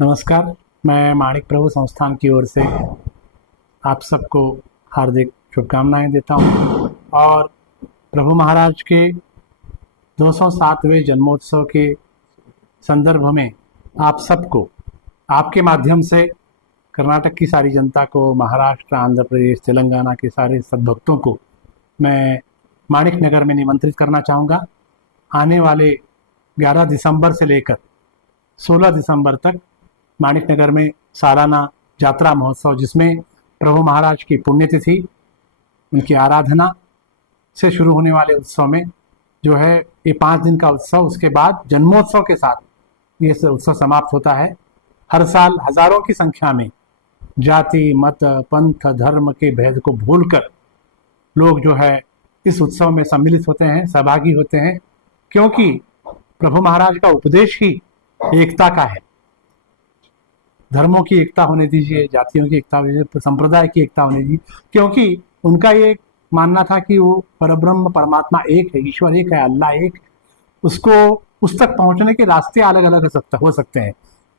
नमस्कार। मैं माणिक प्रभु संस्थान की ओर से आप सबको हार्दिक शुभकामनाएं देता हूं और प्रभु महाराज के 207वें जन्मोत्सव के संदर्भ में आप सबको आपके माध्यम से कर्नाटक की सारी जनता को, महाराष्ट्र, आंध्र प्रदेश, तेलंगाना के सारे सद्भक्तों को मैं माणिक नगर में निमंत्रित करना चाहूँगा। आने वाले 11 दिसंबर से लेकर 16 दिसंबर तक माणिक नगर में सालाना यात्रा महोत्सव, जिसमें प्रभु महाराज की पुण्यतिथि, उनकी आराधना से शुरू होने वाले उत्सव में जो है ये 5 दिन का उत्सव, उसके बाद जन्मोत्सव के साथ ये उत्सव समाप्त होता है। हर साल हजारों की संख्या में जाति, मत, पंथ, धर्म के भेद को भूलकर लोग जो है इस उत्सव में सम्मिलित होते हैं, सहभागी होते हैं, क्योंकि प्रभु महाराज का उपदेश ही एकता का है। धर्मों की एकता होने दीजिए, जातियों की एकता होने दीजिए, संप्रदाय की एकता होने दीजिए, क्योंकि उनका ये मानना था कि वो परब्रह्म परमात्मा एक है, ईश्वर एक है, अल्लाह एक। उसको उस तक पहुंचने के रास्ते अलग अलग हो सकते हैं,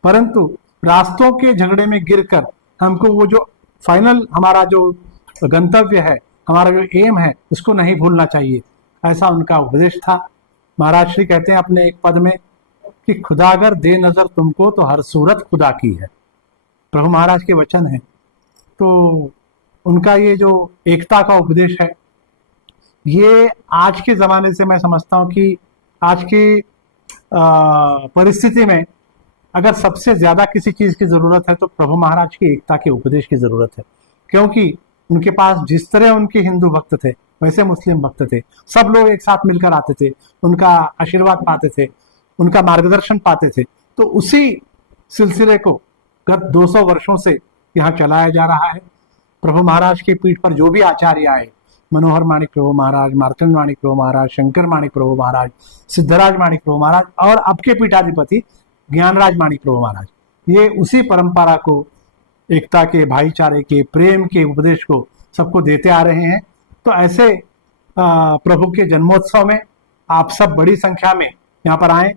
परंतु रास्तों के झगड़े में गिरकर हमको वो जो फाइनल हमारा जो गंतव्य है, हमारा जो एम है, उसको नहीं भूलना चाहिए। ऐसा उनका उपदेश था। महाराज श्री कहते हैं अपने एक पद में कि खुदा अगर दे नजर तुमको तो हर सूरत खुदा की है। प्रभु महाराज के वचन है। तो उनका ये जो एकता का उपदेश है, ये आज के ज़माने से मैं समझता हूँ कि आज की परिस्थिति में अगर सबसे ज़्यादा किसी चीज़ की ज़रूरत है तो प्रभु महाराज की एकता के उपदेश की ज़रूरत है। क्योंकि उनके पास जिस तरह उनके हिंदू भक्त थे, वैसे मुस्लिम भक्त थे, सब लोग एक साथ मिलकर आते थे, उनका आशीर्वाद पाते थे, उनका मार्गदर्शन पाते थे। तो उसी सिलसिले को गत 200 वर्षों से यहाँ चलाया जा रहा है। प्रभु महाराज की पीठ पर जो भी आचार्य आए, मनोहर माणिक प्रभु महाराज, मार्तंड माणिक प्रभु महाराज, शंकर माणिक प्रभु महाराज, सिद्धराज माणिक प्रभु महाराज और अब के पीठाधिपति ज्ञानराज माणिक प्रभु महाराज, ये उसी परंपरा को, एकता के, भाईचारे के, प्रेम के उपदेश को सबको देते आ रहे हैं। तो ऐसे प्रभु के जन्मोत्सव में आप सब बड़ी संख्या में यहाँ पर आए।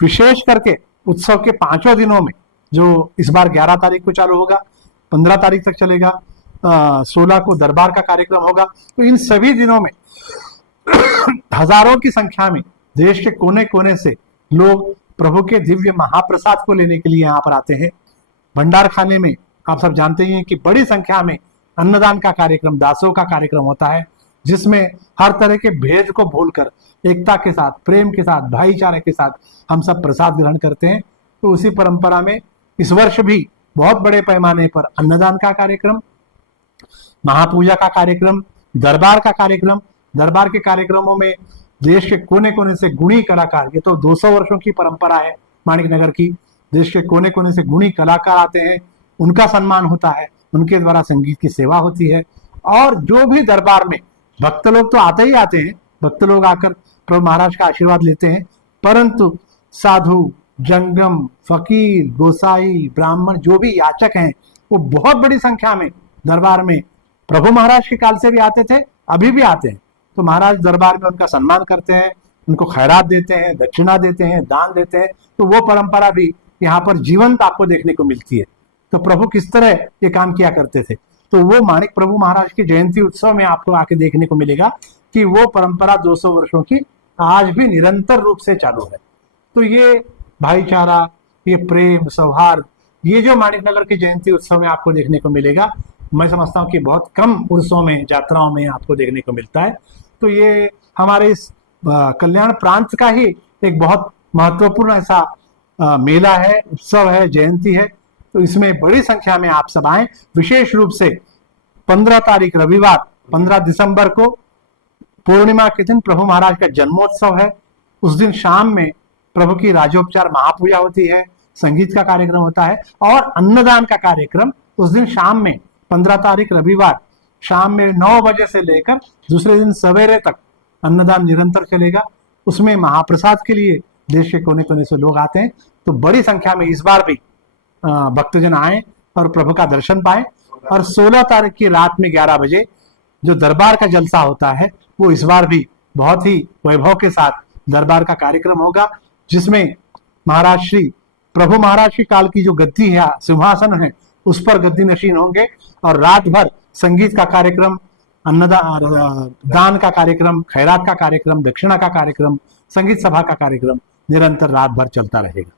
विशेष करके उत्सव के 5 दिनों में, जो इस बार 11 तारीख को चालू होगा, 15 तारीख तक चलेगा, 16 को दरबार का कार्यक्रम होगा, तो इन सभी दिनों में हजारों की संख्या में देश के कोने कोने से लोग प्रभु के दिव्य महाप्रसाद को लेने के लिए यहाँ पर आते हैं। भंडार खाने में आप सब जानते ही हैं कि बड़ी संख्या में अन्नदान का कार्यक्रम, दासों का कार्यक्रम होता है, जिसमें हर तरह के भेद को भूलकर एकता के साथ, प्रेम के साथ, भाईचारे के साथ हम सब प्रसाद ग्रहण करते हैं। तो उसी परंपरा में इस वर्ष भी बहुत बड़े पैमाने पर अन्नदान का कार्यक्रम, महापूजा का कार्यक्रम, दरबार का कार्यक्रम, दरबार के कार्यक्रमों में देश के कोने कोने से गुणी कलाकार, ये तो 200 वर्षों की परंपरा है माणिक नगर की, देश के कोने कोने से गुणी कलाकार आते हैं, उनका सम्मान होता है, उनके द्वारा संगीत की सेवा होती है। और जो भी दरबार में भक्त लोग तो आते ही आते हैं, भक्त लोग आकर प्रभु महाराज का आशीर्वाद लेते हैं, परंतु साधु, जंगम, फकीर, गोसाई, ब्राह्मण, जो भी याचक हैं, वो बहुत बड़ी संख्या में दरबार में प्रभु महाराज के काल से भी आते थे, अभी भी आते हैं। तो महाराज दरबार में उनका सम्मान करते हैं, उनको खैरात देते हैं, दक्षिणा देते हैं, दान देते हैं। तो वो परंपरा भी यहाँ पर जीवंत आपको देखने को मिलती है। तो प्रभु किस तरह ये काम किया करते थे, तो वो माणिक प्रभु महाराज की जयंती उत्सव में आपको आके देखने को मिलेगा कि वो परंपरा 200 वर्षों की आज भी निरंतर रूप से चालू है। तो ये भाईचारा, ये प्रेम, सौहार्द, ये जो माणिक नगर की जयंती उत्सव में आपको देखने को मिलेगा, मैं समझता हूँ कि बहुत कम उर्सों में, यात्राओं में आपको देखने को मिलता है। तो ये हमारे इस कल्याण प्रांत का ही एक बहुत महत्वपूर्ण ऐसा मेला है, उत्सव है, जयंती है। तो इसमें बड़ी संख्या में आप सब आए। विशेष रूप से 15 तारीख रविवार, 15 दिसंबर को पूर्णिमा के दिन प्रभु महाराज का जन्मोत्सव है। उस दिन शाम में प्रभु की राजोपचार महापूजा होती है, संगीत का कार्यक्रम होता है और अन्नदान का कार्यक्रम उस दिन शाम में, 15 तारीख रविवार शाम में 9 बजे से लेकर दूसरे दिन सवेरे तक अन्नदान निरंतर चलेगा। उसमें महाप्रसाद के लिए देश के कोने कोने से लोग आते हैं। तो बड़ी संख्या में इस बार भी भक्तजन आए और प्रभु का दर्शन पाए। और 16 तारीख की रात में 11 बजे जो दरबार का जलसा होता है, वो इस बार भी बहुत ही वैभव के साथ दरबार का कार्यक्रम होगा, जिसमें महाराज श्री प्रभु महाराज की काल की जो गद्दी है, सिंहासन है, उस पर गद्दी नशीन होंगे और रात भर संगीत का कार्यक्रम, दान का कार्यक्रम, खैरात का कार्यक्रम, दक्षिणा का कार्यक्रम, संगीत सभा का कार्यक्रम निरंतर रात भर चलता रहेगा।